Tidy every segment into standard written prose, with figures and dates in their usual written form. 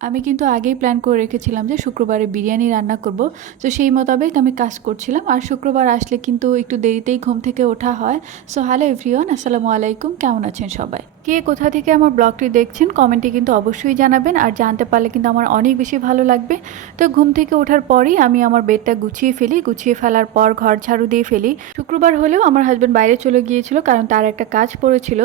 আমি কিন্তু আগেই প্ল্যান করে রেখেছিলাম যে শুক্রবারে বিরিয়ানি রান্না করব। তো সেই মোতাবেক আমি কাজ করছিলাম। আর শুক্রবার আসলে কিন্তু একটু দেরিতেই ঘুম থেকে ওঠা হয়। সো হ্যালো এভরিওয়ান, আসসালামু আলাইকুম। কেমন আছেন সবাই? কে কোথা থেকে আমার ব্লগটি দেখছেন কমেন্টে কিন্তু অবশ্যই জানাবেন। আর জানতে পারলে কিন্তু আমার অনেক বেশি ভালো লাগবে। তো ঘুম থেকে ওঠার পরই আমি আমার বেডটা গুছিয়ে ফেলি। গুছিয়ে ফেলার পর ঘর ঝাড়ু দিয়ে ফেলি। শুক্রবার হলেও আমার হাজব্যান্ড বাইরে চলে গিয়েছিল, কারণ তার একটা কাজ পড়েছিল।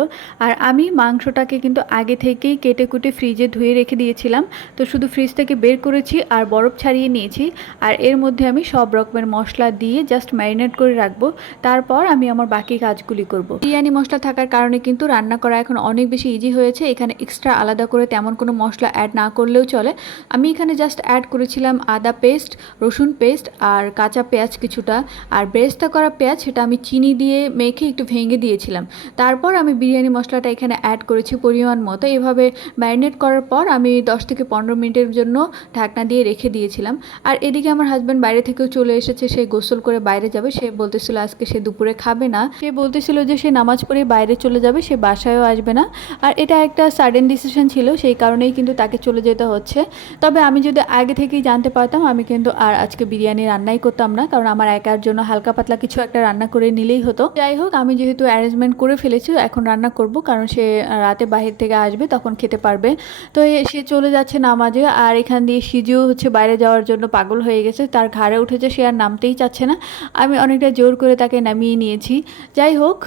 আর আমি মাংসটাকে কিন্তু আগে থেকেই কেটে কুটে ফ্রিজে ধুয়ে রেখে দিয়েছিলাম। তো শুধু ফ্রিজ থেকে বের করেছি আর বরফ ছাড়িয়ে নিয়েছি। আর এর মধ্যে আমি সব রকমের মশলা দিয়ে জাস্ট ম্যারিনেট করে রাখবো। তারপর আমি আমার বাকি কাজগুলি করব। বিরিয়ানি মশলা থাকার কারণে কিন্তু রান্না করা এখন অনেক বেশি ইজি হয়েছে। এখানে এক্সট্রা আলাদা করে তেমন কোনো মশলা অ্যাড না করলেও চলে। আমি এখানে জাস্ট অ্যাড করেছিলাম আদা পেস্ট, রসুন পেস্ট আর কাঁচা পেঁয়াজ কিছুটা। আর বেরেস্তা করা পেঁয়াজ সেটা আমি চিনি দিয়ে মেখে একটু ভেঙে দিয়েছিলাম। তারপর আমি বিরিয়ানি মশলাটা এখানে অ্যাড করেছি পরিমাণ মতো। এভাবে ম্যারিনেট করার পর আমি 10 থেকে 15 মিনিটের জন্য ঢাকনা দিয়ে রেখে দিয়েছিলাম। আর এদিকে আমার হাজব্যান্ড বাইরে থেকেও চলে এসেছে। সে গোসল করে বাইরে যাবে। সে বলতেছিল আজকে সে দুপুরে খাবে না। সে বলতেছিল যে সে নামাজ পড়ে বাইরে চলে যাবে, সে বাসায়ও আসবে না। আর এটা একটা সাডেন ডিসিশন ছিল, সেই কারণেই কিন্তু তাকে চলে যেতে হচ্ছে। তবে আমি যদি আগে থেকেই জানতে পারতাম আমি কিন্তু আর আজকে বিরিয়ানি রান্নাই করতাম না, কারণ আমার একার জন্য হালকা পাতলা কিছু একটা রান্না করে নিলেই হতো। যাই হোক, আমি যেহেতু অ্যারেঞ্জমেন্ট করে ফেলেছি এখন রান্না করব, কারণ সে রাতে বাহির থেকে আসবে তখন খেতে পারবে। তো সে চলে যাচ্ছে নামাজে। আর এখান দিয়ে সিজুও হচ্ছে বাইরে যাওয়ার জন্য পাগল হয়ে গেছে, তার ঘাড়ে উঠেছে, সে আর নামতেই চাচ্ছে না। আমি অনেকটা জোর করে তাকে নামিয়ে নিয়েছি। যাই হোক,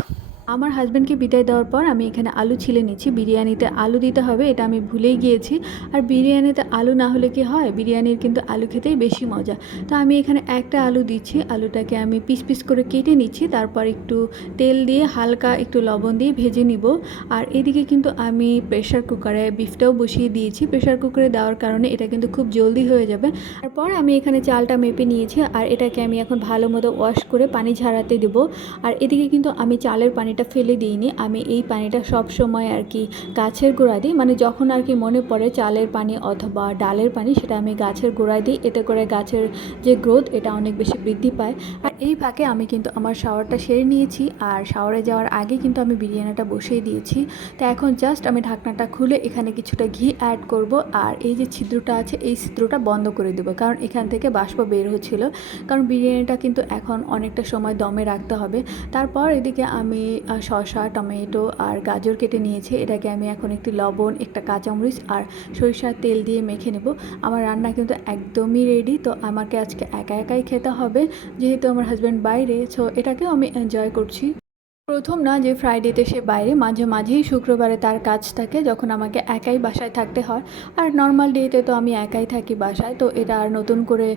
আমার হাজব্যান্ডকে বিদায় দেওয়ার পর আমি এখানে আলু ছিলে নিচ্ছি। বিরিয়ানিতে আলু দিতে হবে এটা আমি ভুলেই গিয়েছি। আর বিরিয়ানিতে আলু না হলে কি হয়, বিরিয়ানির কিন্তু আলু খেতেই বেশি মজা। তো আমি এখানে একটা আলু দিচ্ছি। আলুটাকে আমি পিস পিস করে কেটে নিচ্ছি। তারপর একটু তেল দিয়ে হালকা একটু লবণ দিয়ে ভেজে নিব। আর এদিকে কিন্তু আমি প্রেশার কুকারে বিফটাও বসিয়ে দিয়েছি। প্রেশার কুকারে দেওয়ার কারণে এটা কিন্তু খুব জলদি হয়ে যাবে। তারপর আমি এখানে চালটা মেপে নিয়েছি। আর এটাকে আমি এখন ভালো মতো ওয়াশ করে পানি ঝরাতে দেবো। আর এদিকে কিন্তু আমি চালের পানিটা ফেলে দিইনি। আমি এই পানিটা সব সময় আর কি গাছের গোড়া দিই, মানে যখন আর কি মনে পড়ে চালের পানি অথবা ডালের পানি, সেটা আমি গাছের গোড়ায় দিই। এতে করে গাছের যে গ্রোথ এটা অনেক বেশি বৃদ্ধি পায়। আর এই ফাঁকে আমি কিন্তু আমার শাওয়ারটা সেরে নিয়েছি। আর শাওয়ারে যাওয়ার আগে কিন্তু আমি বিরিয়ানিটা বসিয়ে দিয়েছি। তো এখন জাস্ট আমি ঢাকনাটা খুলে এখানে কিছুটা ঘি অ্যাড করব। আর এই যে ছিদ্রটা আছে এই ছিদ্রটা বন্ধ করে দেবো, কারণ এখান থেকে বাষ্প বের হচ্ছিল। কারণ বিরিয়ানিটা কিন্তু এখন অনেকটা সময় দমে রাখতে হবে। তারপর এদিকে আমি শসা, টমেটো আর গাজর কেটে নিয়েছি। এটাকে আমি এখন একটু লবণ, একটা কাঁচামরিচ আর সরিষার তেল দিয়ে মেখে নেব। আমার রান্না কিন্তু একদমই রেডি। তো আমাকে আজকে একা একাই খেতে হবে, যেহেতু আমার হাজব্যান্ড বাইরে। সো এটাকেও আমি এনজয় করছি। প্রথম না যে ফ্রাইডেতে সে বাইরে, মাঝে মাঝেই শুক্রবারে তার কাজ থাকে, যখন আমাকে একাই বাসায় থাকতে হয়। আর নর্মাল ডেতে তো আমি একাই থাকি বাসায়, তো এটা আর নতুন করে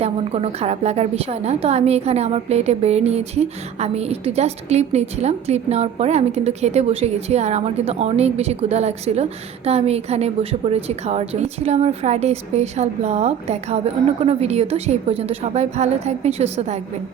তেমন কোনো খারাপ লাগার বিষয় না। তো আমি এখানে আমার প্লেটে বেড়ে নিয়েছি। আমি একটু জাস্ট ক্লিপ নিচ্ছিলাম। ক্লিপ নেওয়ার পরে আমি কিন্তু খেতে বসে গেছি। আর আমার কিন্তু অনেক বেশি ক্ষুধা লাগছিল। তো আমি এখানে বসে পড়েছি খাওয়ার জন্য। এই ছিল আমার ফ্রাইডে স্পেশাল ব্লগ। দেখা হবে অন্য কোনো ভিডিও। তো সেই পর্যন্ত সবাই ভালো থাকবেন, সুস্থ থাকবেন।